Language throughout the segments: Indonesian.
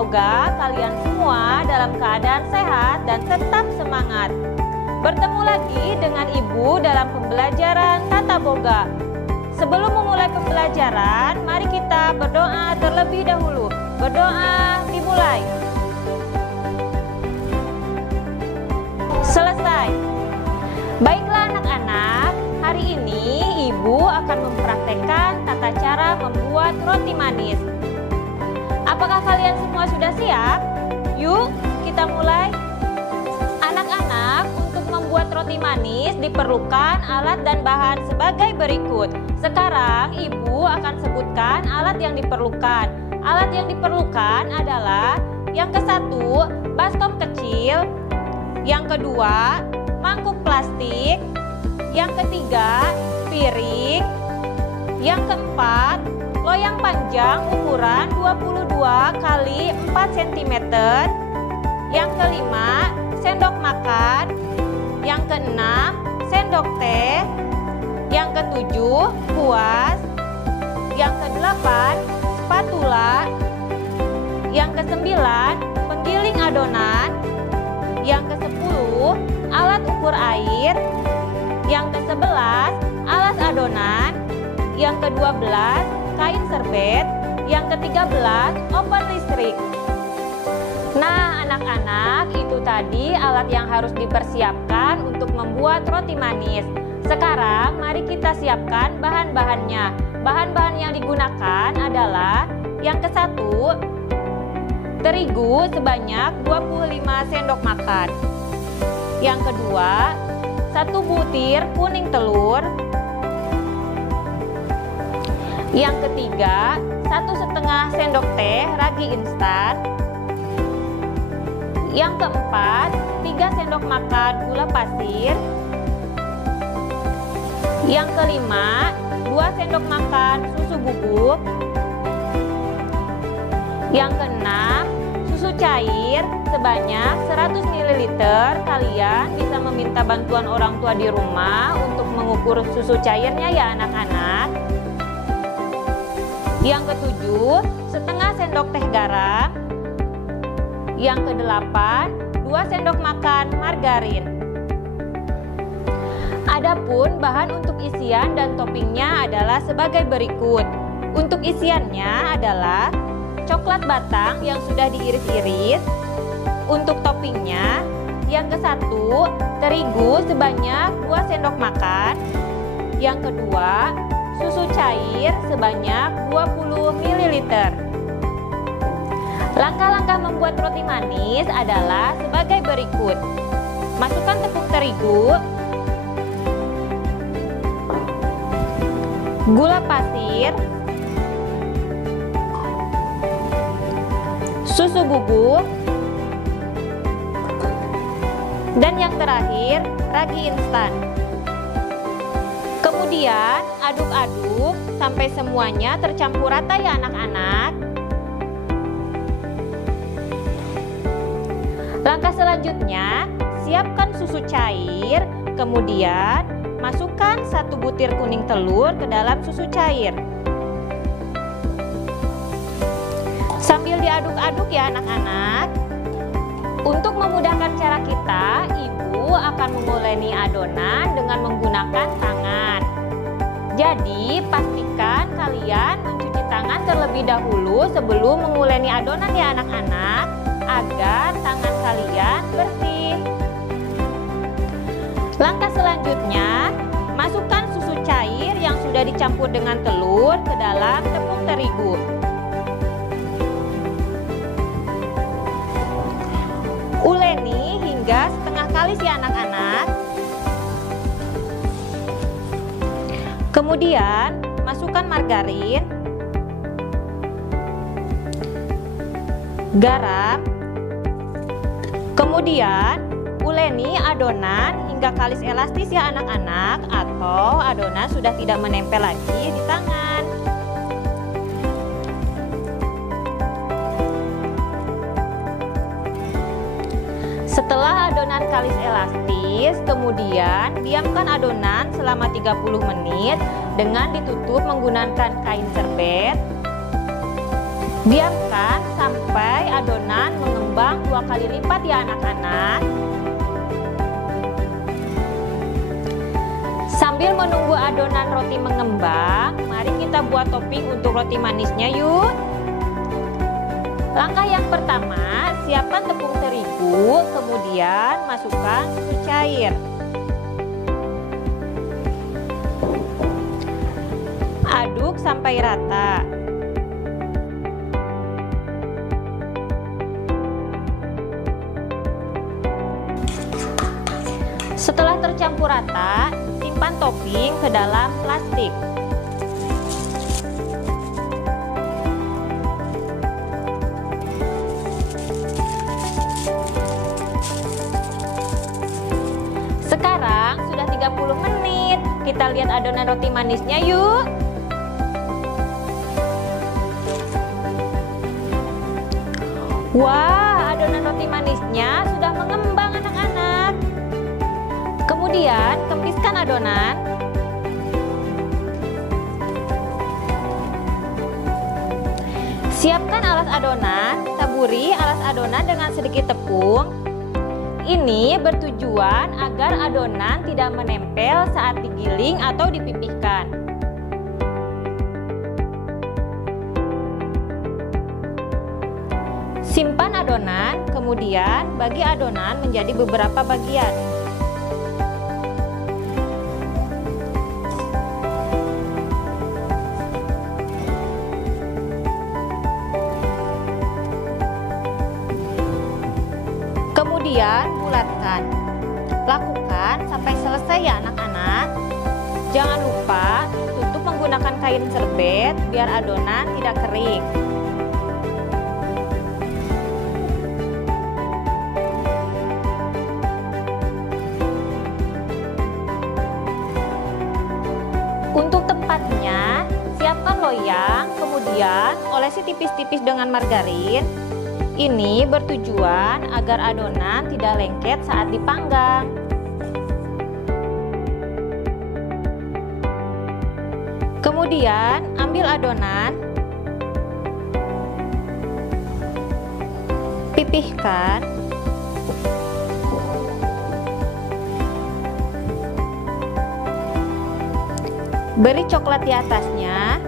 Semoga kalian semua dalam keadaan sehat dan tetap semangat. Bertemu lagi dengan Ibu dalam pembelajaran Tata Boga. Sebelum memulai pembelajaran, mari kita berdoa terlebih dahulu. Berdoa dimulai. Selesai. Baiklah anak-anak, hari ini Ibu akan mempraktekkan tata cara membuat roti manis. Apakah kalian semua sudah siap? Yuk, kita mulai. Anak-anak, untuk membuat roti manis diperlukan alat dan bahan sebagai berikut. Sekarang Ibu akan sebutkan alat yang diperlukan. Alat yang diperlukan adalah yang ke-1, baskom kecil, yang kedua, mangkuk plastik, yang ketiga, piring, yang keempat, loyang panjang ukuran 22 x 4 cm, yang kelima, sendok makan, yang keenam, sendok teh, yang ketujuh, kuas, yang kedelapan, spatula, yang kesembilan, penggiling adonan, yang ke-10, alat ukur air, yang ke-11, alas adonan, yang ke-12, kain serbet, yang ke-13, oven listrik. Nah, anak-anak, itu tadi alat yang harus dipersiapkan untuk membuat roti manis. Sekarang, mari kita siapkan bahan-bahannya. Bahan-bahan yang digunakan adalah yang ke-1, terigu sebanyak 25 sendok makan. Yang kedua, 1 butir kuning telur. Yang ketiga, 1,5 sendok teh ragi instan. Yang keempat, 3 sendok makan gula pasir. Yang kelima, 2 sendok makan susu bubuk. Yang keenam, susu cair sebanyak 100 ml. Kalian bisa meminta bantuan orang tua di rumah untuk mengukur susu cairnya ya anak-anak. Yang ketujuh, 1/2 sendok teh garam. Yang kedelapan, 2 sendok makan margarin. Adapun bahan untuk isian dan toppingnya adalah sebagai berikut. Untuk isiannya adalah coklat batang yang sudah diiris-iris. Untuk toppingnya, yang ke-1, terigu sebanyak 2 sendok makan. Yang kedua, susu cair sebanyak 20 ml. Langkah-langkah membuat roti manis adalah sebagai berikut. Masukkan tepung terigu, gula pasir, susu bubuk, dan yang terakhir, ragi instan. Kemudian aduk-aduk sampai semuanya tercampur rata ya anak-anak. Langkah selanjutnya, siapkan susu cair, kemudian masukkan 1 butir kuning telur ke dalam susu cair. Sambil diaduk-aduk ya anak-anak. Untuk memudahkan cara kita, Ibu akan menguleni adonan dengan menggunakan tangan. Jadi, pastikan kalian mencuci tangan terlebih dahulu sebelum menguleni adonan ya anak-anak, agar tangan kalian bersih. Langkah selanjutnya, masukkan susu cair yang sudah dicampur dengan telur ke dalam tepung terigu. Uleni hingga setengah kalis ya anak-anak. Kemudian, masukkan margarin, garam, kemudian uleni adonan hingga kalis elastis ya anak-anak, atau adonan sudah tidak menempel lagi di tangan. Setelah adonan kalis elastis, kemudian diamkan adonan selama 30 menit dengan ditutup menggunakan kain serbet. Diamkan sampai adonan mengembang 2 kali lipat ya anak-anak. Sambil menunggu adonan roti mengembang, mari kita buat topping untuk roti manisnya yuk. Langkah yang pertama, siapkan tepung terigu, kemudian masukkan susu cair. Aduk sampai rata. Setelah tercampur rata, simpan topping ke dalam plastik. Sekarang sudah 30 menit. Kita lihat adonan roti manisnya yuk. Wah, adonan roti manisnya sudah mengembang anak-anak. Kemudian kempiskan adonan. Siapkan alas adonan, taburi alas adonan dengan sedikit tepung. Ini bertujuan agar adonan tidak menempel saat digiling atau dipipihkan. Simpan adonan, kemudian bagi adonan menjadi beberapa bagian. Kemudian bulatkan. Lakukan sampai selesai ya anak-anak. Jangan lupa tutup menggunakan kain serbet biar adonan tidak kering. Untuk tempatnya, siapkan loyang, kemudian olesi tipis-tipis dengan margarin. Ini bertujuan agar adonan tidak lengket saat dipanggang. Kemudian ambil adonan, pipihkan, beri coklat di atasnya,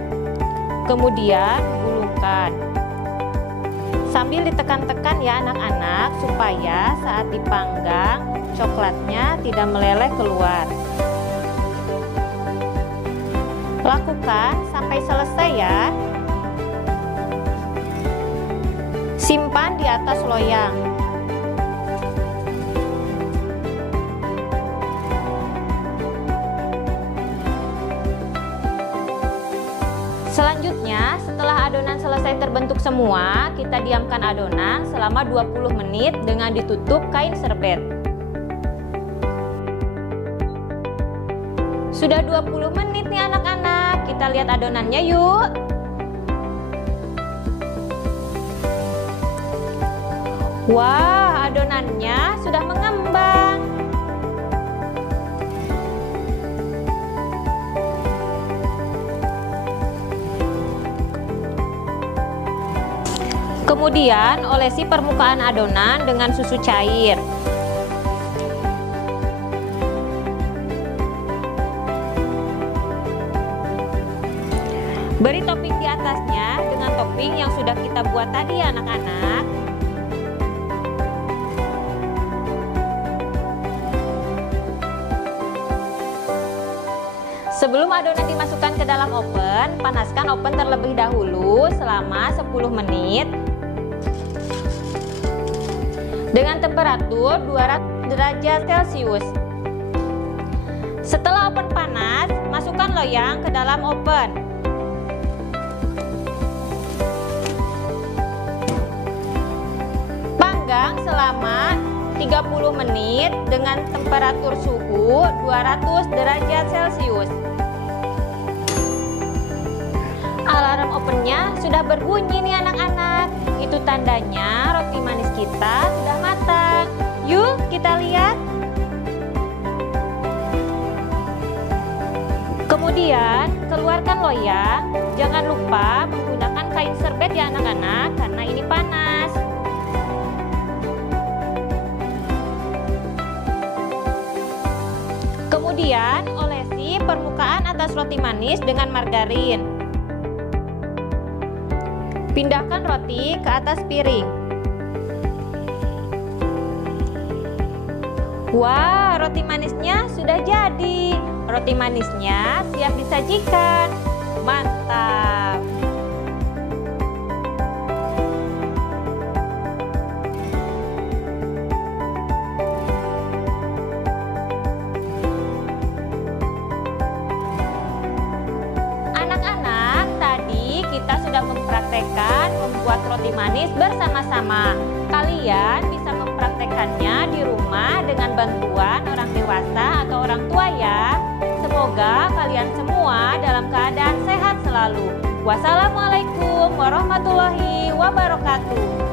kemudian gulungkan. Sambil ditekan-tekan ya anak-anak supaya saat dipanggang coklatnya tidak meleleh keluar. Lakukan sampai selesai ya. Simpan di atas loyang. Selanjutnya, setelah adonan selesai terbentuk semua, kita diamkan adonan selama 20 menit dengan ditutup kain serbet. Sudah 20 menit nih anak-anak, kita lihat adonannya yuk. Wah, adonannya sudah mengembang. Kemudian olesi permukaan adonan dengan susu cair. Beri topping di atasnya dengan topping yang sudah kita buat tadi ya anak-anak. Sebelum adonan dimasukkan ke dalam oven, panaskan oven terlebih dahulu selama 10 menit. Dengan temperatur 200 derajat Celcius. Setelah oven panas, masukkan loyang ke dalam oven. Panggang selama 30 menit dengan temperatur suhu 200 derajat Celcius. Alarm ovennya sudah berbunyi nih anak-anak. Itu tandanya roti manis kita sudah matang. Yuk kita lihat. Kemudian keluarkan loyang. Jangan lupa menggunakan kain serbet ya anak-anak, karena ini panas. Kemudian olesi permukaan atas roti manis dengan margarin. Pindahkan roti ke atas piring. Wah, roti manisnya sudah jadi. Roti manisnya siap disajikan. Mantap! Anak-anak, tadi kita sudah mempraktekkan membuat roti manis bersama-sama. Kalian bisa mempraktekannya di rumah dengan bantuan orang dewasa atau orang tua ya. Semoga kalian semua dalam keadaan sehat selalu. Wassalamualaikum warahmatullahi wabarakatuh.